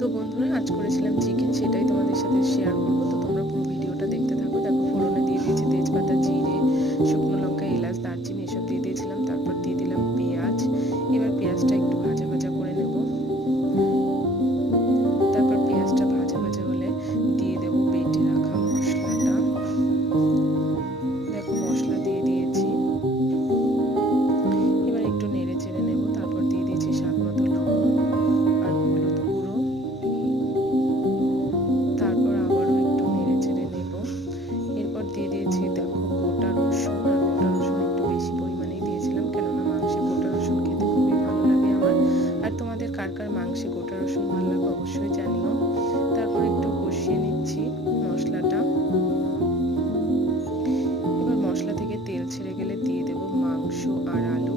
তো বন্ধুরা, আজ করেছিলাম চিকেন, সেটাই তোমাদের সাথে শেয়ার করবো। তো তোমরা পুরো ভিডিওটা দেখতে থাকো। দেখো, ফোড়নে দিয়ে দিয়েছি তেজপাতা, জিরে, শুকনো লঙ্কা, এলাচ, দারচিনি এসব দিয়ে দিয়েছিলাম। তারপর দিয়ে দিলাম পেঁয়াজ। এবার পেঁয়াজটা একটু ভাজা ভাজা করে নেব। তারপর পেঁয়াজটা ভাজা ভাজা হলে দিয়ে দেবো বেটে রাখা মশলাটা। দেখো, মশলা দিয়ে দিয়েছি। এবার একটু নেড়ে চেড়ে নেব। তারপর দিয়ে দিয়েছি স্বাদ মতো লবণ আর হলুদ গুঁড়ো। তারপর আবারও একটু নেড়ে চেড়ে নেব। এরপর দিয়ে দিয়েছি দেখো গোটা রসুন, আর গোটা রসুন একটু বেশি পরিমাণেই দিয়েছিলাম, কেননা মাংসে গোটা রসুন খেতে খুবই ভালো লাগে আমার। আর তোমাদের কার কার মাংসে গোটা রসুন ভালো লাগে অবশ্যই জানিও। তারপর একটু কষিয়ে নিচ্ছি মশলাটা। এবার মশলা থেকে তেল ছেড়ে গেলে দিয়ে দেব মাংস আর আলু।